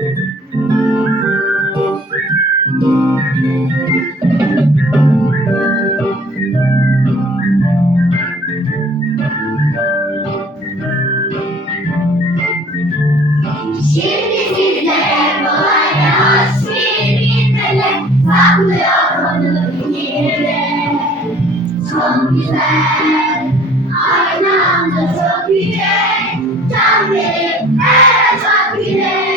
Şimdi sizlere kolayca hoş bir bilmece saklıyor onu içinde. Çok güzel, aynı anda çok yüce, can verip her açan güne.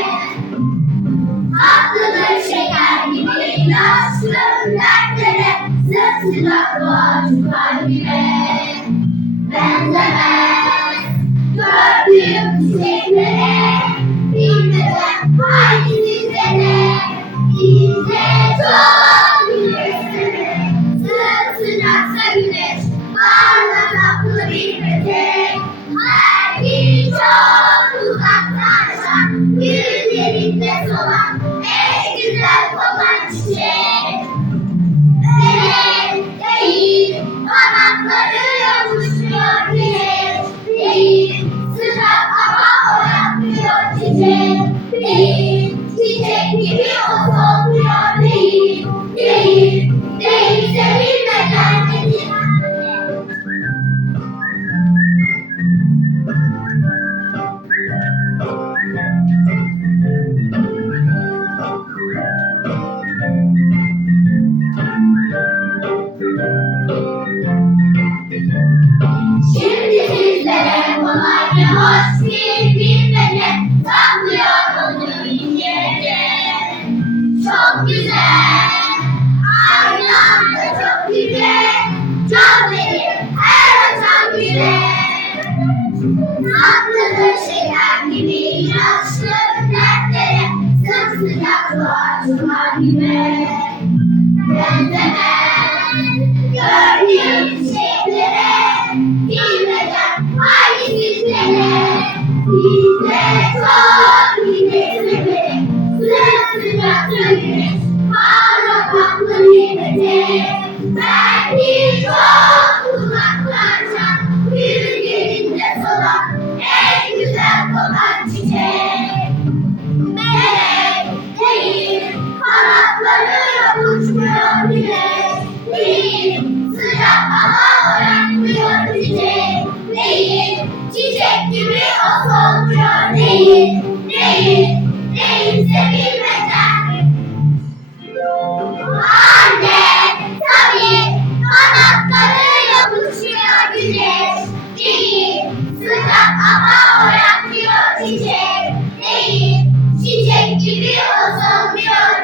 Tatlıdır şeker gibi ilaçlı dertlere, sırtına boğaz kalbine. Benzemez gördüğüm çiçeklere, bilmeden haydi sizlere. Bize çok güneşlere, sıcaksa güneş, barda tatlı bilmece. Belki çok uzaklaşan, yüzlerinde solan, en güzel kokan çiçek. Melek değil, kanatlarıyla uçuyor güneş. Değil, sıcak ama o yapmıyor çiçek. Değil, çiçek gibi o solmuyor. Değil, değil, değilse bilmeden nedir? Şimdi sizlere kolayca hoş bir bilmece saklıyor onu incece. Çok güzel, aynı anda çok yüce, can verir her açan güne. Tatlıdır şeker gibi ilaçlı dertlere, sımsıcak doğar sular gibi. Benzemez gördüğüm çiçeklere, bilmeden haydi sizlere. Bize çok güneşleri, sıcaksa güneş, parla tatlı bilmece. Belki çok uzaklardan, yüzlerinde solan, en güzel kokan çiçek. Melek değil, kanatlarıyla uçmuyor güneş. Değil, sıcak ama o yakmıyor çiçek. Değil, çiçek gibi o solmuyor. Değil, değil, değilse bilmeden. Anne, tabii, kanatlarıyla uçmuyor güneş. Değil, sıcak ama o yakmıyor çiçek. Değil, çiçek gibi o solmuyor.